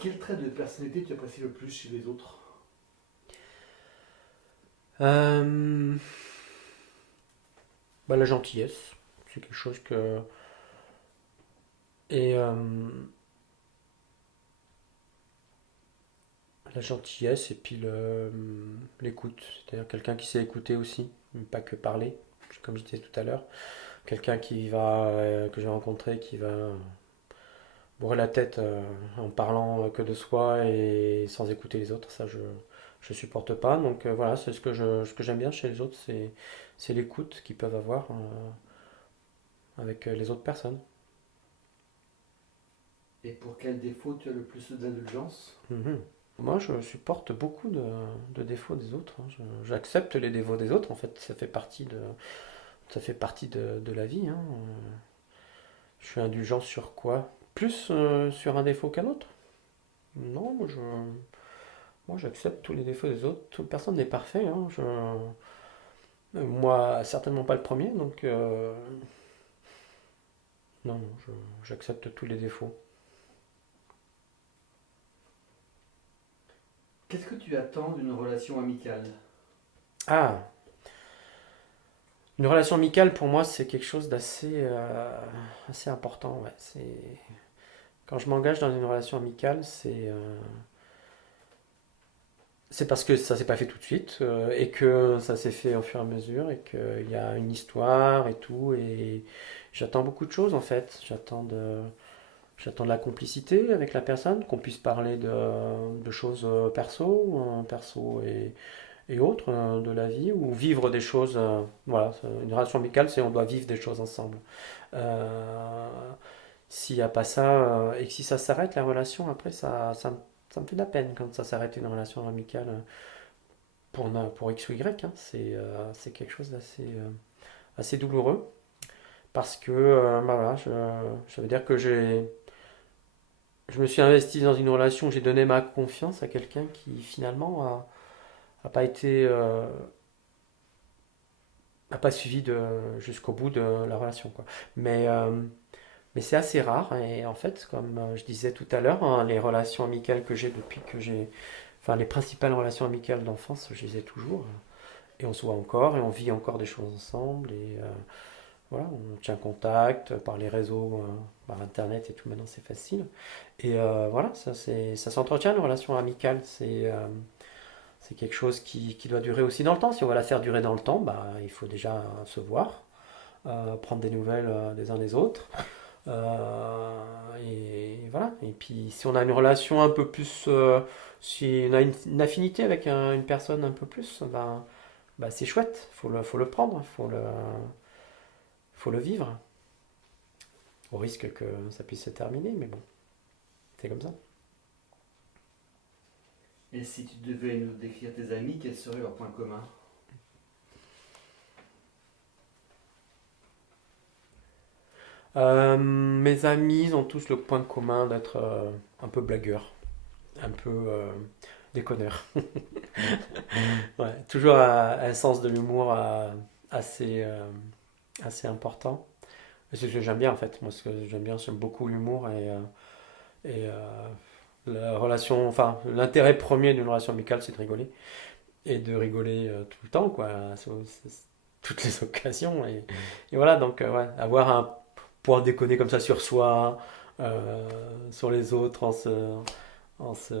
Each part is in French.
Quel trait de personnalité tu apprécies le plus chez les autres? Euh, la gentillesse, c'est quelque chose que... Et la gentillesse et puis l'écoute, c'est-à-dire quelqu'un qui sait écouter aussi, pas que parler, comme je disais tout à l'heure. Quelqu'un que j'ai rencontré qui va bourrer la tête en parlant que de soi et sans écouter les autres, ça je supporte pas. Donc voilà, c'est ce que j'aime bien chez les autres, c'est l'écoute qu'ils peuvent avoir avec les autres personnes. Et pour quel défaut tu as le plus d'indulgence? Mhm. Moi, je supporte beaucoup de défauts des autres, hein. J'accepte les défauts des autres. En fait, ça fait partie de la vie, hein. Je suis indulgent sur quoi? Plus sur un défaut qu'un autre? Non, moi, j'accepte tous les défauts des autres. Personne n'est parfait, hein. Moi, certainement pas le premier, donc non, non, j'accepte tous les défauts. Qu'est-ce que tu attends d'une relation amicale? Ah, une relation amicale pour moi, c'est quelque chose assez important. Ouais. Quand je m'engage dans une relation amicale, c'est parce que ça s'est pas fait tout de suite et que ça s'est fait au fur et à mesure et qu'il y a une histoire et tout. Et j'attends beaucoup de choses en fait. J'attends de la complicité avec la personne, qu'on puisse parler de choses perso et autres de la vie, ou vivre des choses. Voilà, une relation amicale, c'est on doit vivre des choses ensemble. Euh, S'il n'y a pas ça, et que si ça s'arrête la relation, après ça me fait de la peine quand ça s'arrête une relation amicale pour X ou Y, hein. C'est quelque chose assez douloureux parce que voilà, ça veut dire que je me suis investi dans une relation où j'ai donné ma confiance à quelqu'un qui finalement a pas été, a pas suivi jusqu'au bout de la relation, quoi. Mais, euh, mais c'est assez rare et en fait, comme je disais tout à l'heure, hein, les relations amicales que j'ai depuis que enfin les principales relations amicales d'enfance, je les ai toujours. Et on se voit encore et on vit encore des choses ensemble et voilà, on tient contact par les réseaux, par internet et tout. Maintenant, c'est facile. Et voilà, ça s'entretient une relation amicale. C'est quelque chose qui doit durer aussi dans le temps. Si on va la faire durer dans le temps, bah, il faut déjà se voir, prendre des nouvelles des uns des autres. Et voilà. Et puis, si on a une relation un peu plus, si on a une affinité avec une personne un peu plus, bah, c'est chouette. Faut le prendre, faut le vivre. Au risque que ça puisse se terminer, mais bon, c'est comme ça. Et si tu devais nous décrire tes amis, quels seraient leurs points communs? Mes amis ont tous le point commun d'être un peu blagueurs, un peu déconneurs. Ouais, toujours un sens de l'humour assez, assez important. Et c'est ce que j'aime bien en fait. Moi, ce que j'aime bien, j'aime beaucoup l'humour et la relation, enfin, l'intérêt premier d'une relation amicale, c'est de rigoler. Et de rigoler tout le temps, quoi, sur toutes les occasions. Et voilà, donc, ouais, pouvoir déconner comme ça sur soi, sur les autres, en se,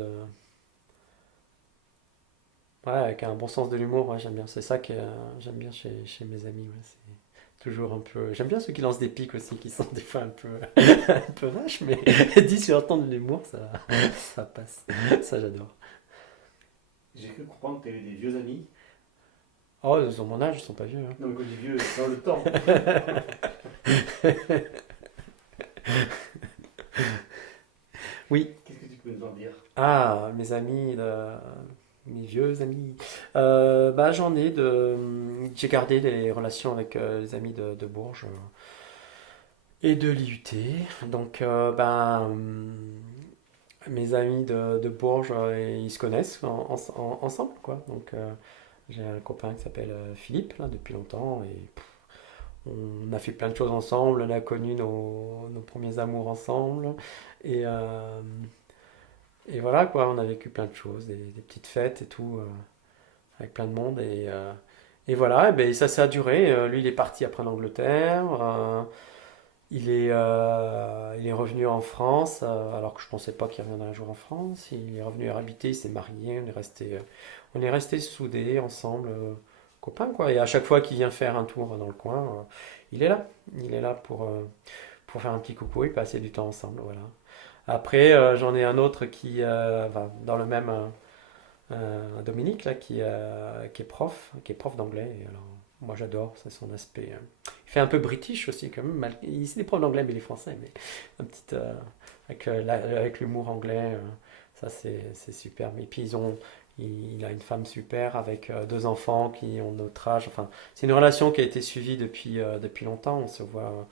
ouais, avec un bon sens de l'humour, ouais, j'aime bien. C'est ça que j'aime bien chez mes amis. Ouais, c'est toujours un peu. J'aime bien ceux qui lancent des pics aussi, qui sont des fois un peu, un peu vaches, mais dit sur un ton de l'humour, ça passe. Ça, j'adore. J'ai cru comprendre que tu avais des vieux amis. Oh, ils ont mon âge, ils sont pas vieux, Non, mais quand je dis vieux, dans le temps. hein. Oui. Qu'est-ce que tu peux nous en dire? Ah, mes vieux amis. Bah, j'ai gardé des relations avec les amis de Bourges et de l'IUT. Donc, mes amis de Bourges, ils se connaissent ensemble, quoi. Donc, j'ai un copain qui s'appelle Philippe, là, depuis longtemps, et on a fait plein de choses ensemble. On a connu nos premiers amours ensemble, et, et voilà quoi, on a vécu plein de choses, des petites fêtes et tout, avec plein de monde. Et voilà, et ben, ça a duré. Lui, il est parti après l'Angleterre. Il est revenu en France, alors que je pensais pas qu'il reviendrait un jour en France. Il est revenu habiter, il s'est marié, on est resté soudés ensemble, copains quoi. Et à chaque fois qu'il vient faire un tour dans le coin, il est là. Il est là pour faire un petit coucou et passer du temps ensemble, voilà. Après, j'en ai un autre enfin, dans le même, Dominique là, qui est prof d'anglais. Et alors, moi j'adore, c'est son aspect. Il fait un peu british aussi quand même. Il est prof d'anglais, mais il est français, mais un petit avec l'humour anglais, ça c'est super. Et puis il a une femme super avec deux enfants qui ont notre âge. Enfin, c'est une relation qui a été suivie depuis longtemps. On se voit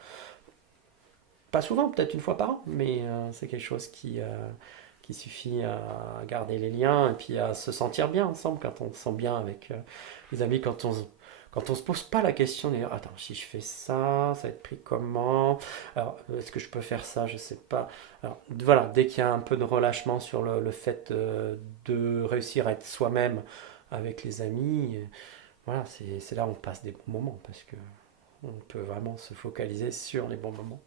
pas souvent, peut-être une fois par an, mais c'est quelque chose qui suffit à garder les liens et puis à se sentir bien ensemble quand on se sent bien avec les amis, quand on se pose pas la question de dire, attends, si je fais ça, ça va être pris comment? Alors, est-ce que je peux faire ça? Je sais pas. Alors, voilà, dès qu'il y a un peu de relâchement sur le fait de réussir à être soi-même avec les amis, voilà, c'est là où on passe des bons moments parce que on peut vraiment se focaliser sur les bons moments.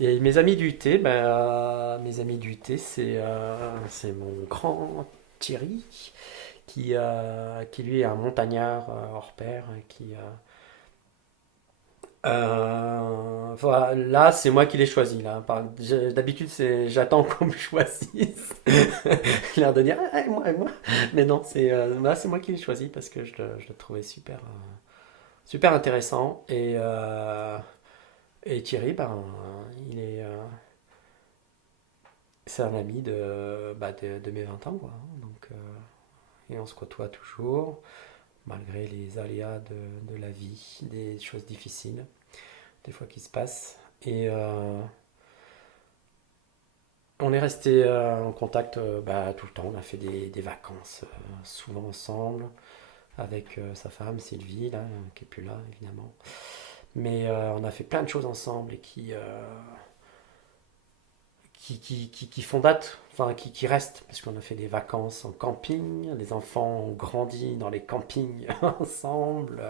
Et mes amis du thé, mes amis du thé, c'est mon grand Thierry, qui lui est un montagnard hors pair, voilà, là, c'est moi qui l'ai choisi. Là. D'habitude, j'attends qu'on me choisisse. L'air de dire, ah, moi. Mais non, là, c'est moi qui l'ai choisi parce que je le trouvais super, super intéressant. Et Thierry, il est, c'est un ami de mes 20 ans, quoi. Donc, et on se côtoie toujours, malgré les aléas de la vie, des choses difficiles, des fois qui se passent. Et on est resté en contact tout le temps. On a fait des vacances souvent ensemble, avec sa femme Sylvie, là, qui est plus là, évidemment. Mais on a fait plein de choses ensemble et qui font date, enfin qui restent, parce qu'on a fait des vacances en camping, les enfants ont grandi dans les campings ensemble,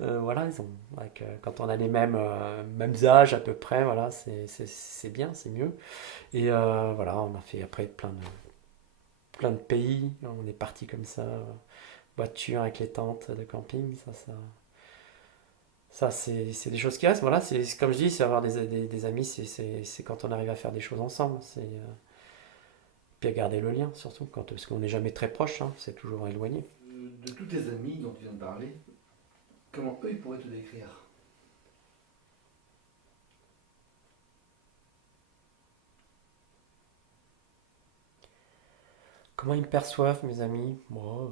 voilà, quand on a les mêmes âges à peu près, voilà, c'est bien, c'est mieux. Et voilà, on a fait après plein de pays, on est parti comme ça, voiture avec les tentes de camping, ça, c'est des choses qui restent. Voilà, c'est comme je dis, c'est avoir des amis, c'est quand on arrive à faire des choses ensemble. Puis à garder le lien, surtout, parce qu'on n'est jamais très proche, hein, c'est toujours éloigné. De tous tes amis dont tu viens de parler, comment eux ils pourraient te décrire? Comment ils me perçoivent, mes amis? Moi,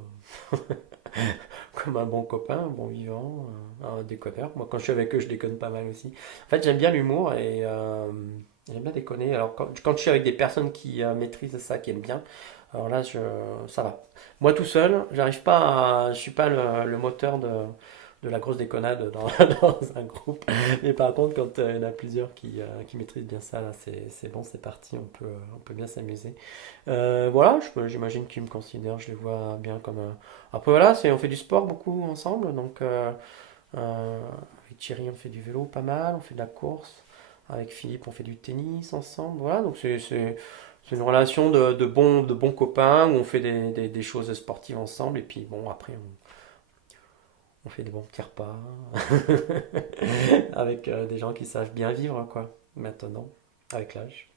comme un bon copain, un bon vivant, un déconneur. Moi, quand je suis avec eux, je déconne pas mal aussi. En fait, j'aime bien l'humour et j'aime bien déconner. Alors, quand je suis avec des personnes qui maîtrisent ça, qui aiment bien, alors là, ça va. Moi, tout seul, je suis pas le moteur de la grosse déconnade dans un groupe. Mais par contre, quand il y en a plusieurs qui maîtrisent bien ça, là, c'est bon, c'est parti, on peut bien s'amuser. Voilà, j'imagine qu'ils me considèrent, je les vois bien comme un... Après voilà, on fait du sport beaucoup ensemble, donc avec Thierry on fait du vélo pas mal, on fait de la course, avec Philippe on fait du tennis ensemble, voilà, donc c'est une relation de bons copains où on fait des choses sportives ensemble, et puis bon, après on fait des bons petits repas avec des gens qui savent bien vivre, quoi, maintenant, avec l'âge.